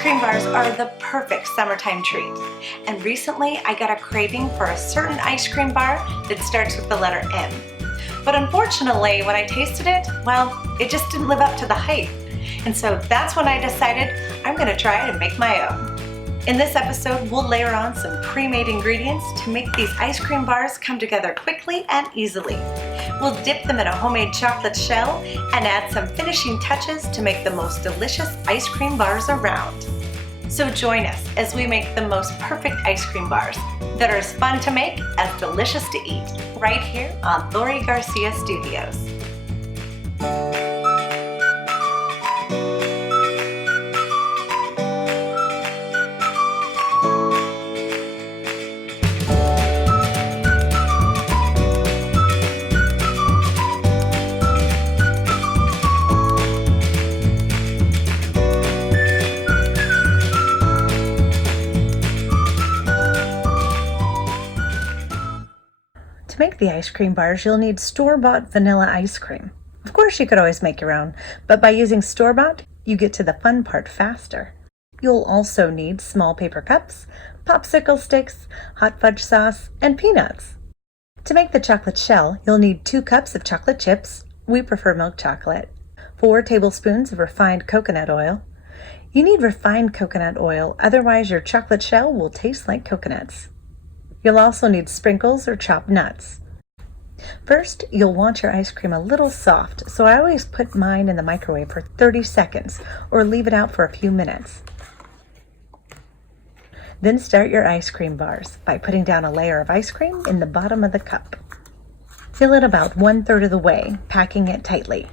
cream bars are the perfect summertime treat. And recently I got a craving for a certain ice cream bar that starts with the letter M. But unfortunately, when I tasted it, well, it just didn't live up to the hype. And so that's when I decided I'm gonna try it and make my own. In this episode, we'll layer on some pre-made ingredients to make these ice cream bars come together quickly and easily. We'll dip them in a homemade chocolate shell and add some finishing touches to make the most delicious ice cream bars around. So join us as we make the most perfect ice cream bars that are as fun to make as delicious to eat, right here on Lori Garcia Studios. To make the ice cream bars, you'll need store-bought vanilla ice cream. Of course, you could always make your own, but by using store-bought, you get to the fun part faster. You'll also need small paper cups, popsicle sticks, hot fudge sauce, and peanuts. To make the chocolate shell, you'll need 2 cups of chocolate chips. We prefer milk chocolate. 4 tablespoons of refined coconut oil. You need refined coconut oil, otherwise your chocolate shell will taste like coconuts. You'll also need sprinkles or chopped nuts. First, you'll want your ice cream a little soft, so I always put mine in the microwave for 30 seconds or leave it out for a few minutes. Then start your ice cream bars by putting down a layer of ice cream in the bottom of the cup. Fill it about 1/3 of the way, packing it tightly.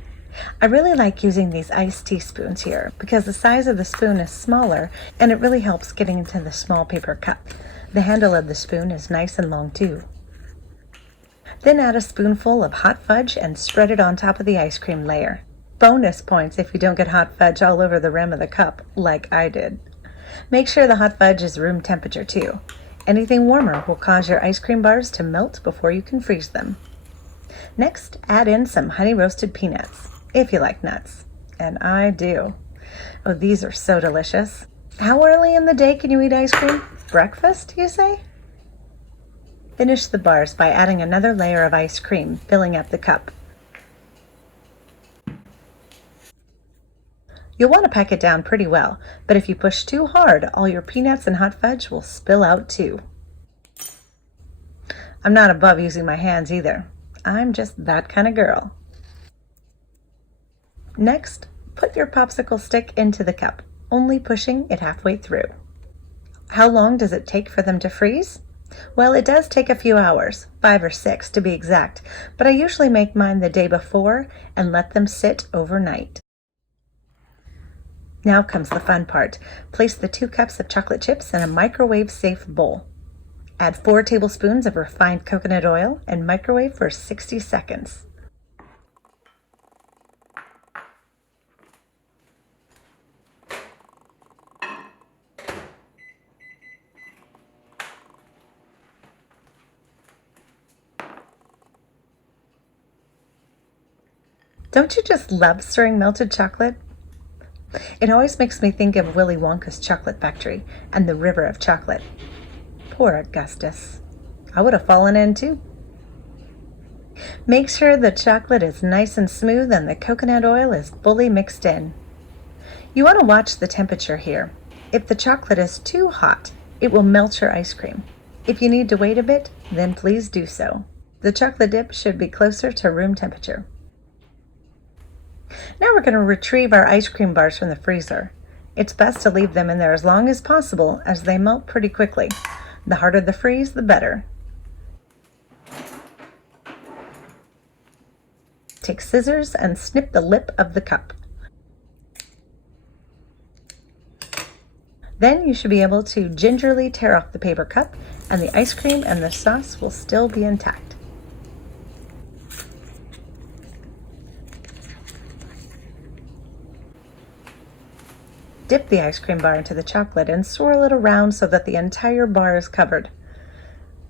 I really like using these ice teaspoons here because the size of the spoon is smaller and it really helps getting into the small paper cup. The handle of the spoon is nice and long too. Then add a spoonful of hot fudge and spread it on top of the ice cream layer. Bonus points if you don't get hot fudge all over the rim of the cup, like I did. Make sure the hot fudge is room temperature too. Anything warmer will cause your ice cream bars to melt before you can freeze them. Next, add in some honey roasted peanuts, if you like nuts. And I do. Oh, these are so delicious. How early in the day can you eat ice cream? Breakfast, you say? Finish the bars by adding another layer of ice cream, filling up the cup. You'll want to pack it down pretty well, but if you push too hard, all your peanuts and hot fudge will spill out too. I'm not above using my hands either. I'm just that kind of girl. Next, put your popsicle stick into the cup, only pushing it halfway through. How long does it take for them to freeze? Well, it does take a few hours, 5 or 6 to be exact, but I usually make mine the day before and let them sit overnight. Now comes the fun part. Place the 2 cups of chocolate chips in a microwave-safe bowl. Add 4 tablespoons of refined coconut oil and microwave for 60 seconds. Don't you just love stirring melted chocolate? It always makes me think of Willy Wonka's chocolate factory and the river of chocolate. Poor Augustus. I would have fallen in too. Make sure the chocolate is nice and smooth and the coconut oil is fully mixed in. You want to watch the temperature here. If the chocolate is too hot, it will melt your ice cream. If you need to wait a bit, then please do so. The chocolate dip should be closer to room temperature. Now we're going to retrieve our ice cream bars from the freezer. It's best to leave them in there as long as possible as they melt pretty quickly. The harder the freeze, the better. Take scissors and snip the lip of the cup. Then you should be able to gingerly tear off the paper cup and the ice cream and the sauce will still be intact. Dip the ice cream bar into the chocolate and swirl it around so that the entire bar is covered.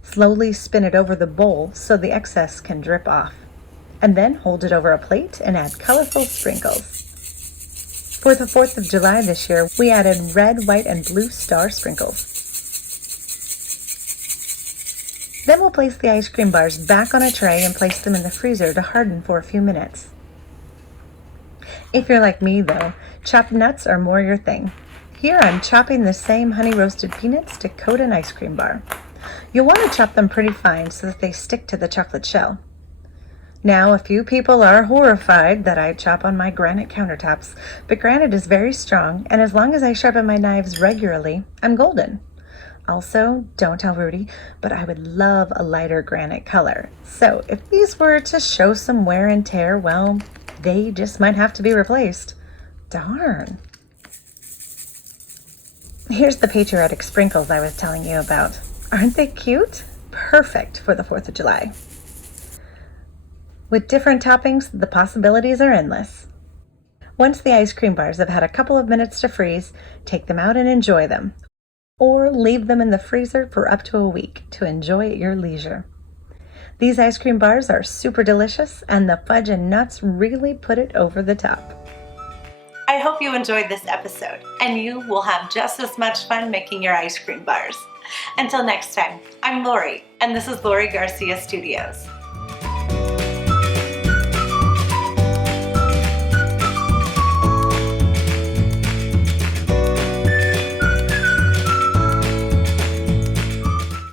Slowly spin it over the bowl so the excess can drip off. And then hold it over a plate and add colorful sprinkles. For the 4th of July this year, we added red, white, and blue star sprinkles. Then we'll place the ice cream bars back on a tray and place them in the freezer to harden for a few minutes. If you're like me though, chopped nuts are more your thing. Here I'm chopping the same honey roasted peanuts to coat an ice cream bar. You'll want to chop them pretty fine so that they stick to the chocolate shell. Now, a few people are horrified that I chop on my granite countertops, but granite is very strong, and as long as I sharpen my knives regularly, I'm golden. Also, don't tell Rudy, but I would love a lighter granite color. So if these were to show some wear and tear, well, they just might have to be replaced. Darn. Here's the patriotic sprinkles I was telling you about. Aren't they cute? Perfect for the 4th of July. With different toppings, the possibilities are endless. Once the ice cream bars have had a couple of minutes to freeze, take them out and enjoy them. Or leave them in the freezer for up to a week to enjoy at your leisure. These ice cream bars are super delicious, and the fudge and nuts really put it over the top. I hope you enjoyed this episode, and you will have just as much fun making your ice cream bars. Until next time, I'm Lori, and this is Lori Garcia Studios.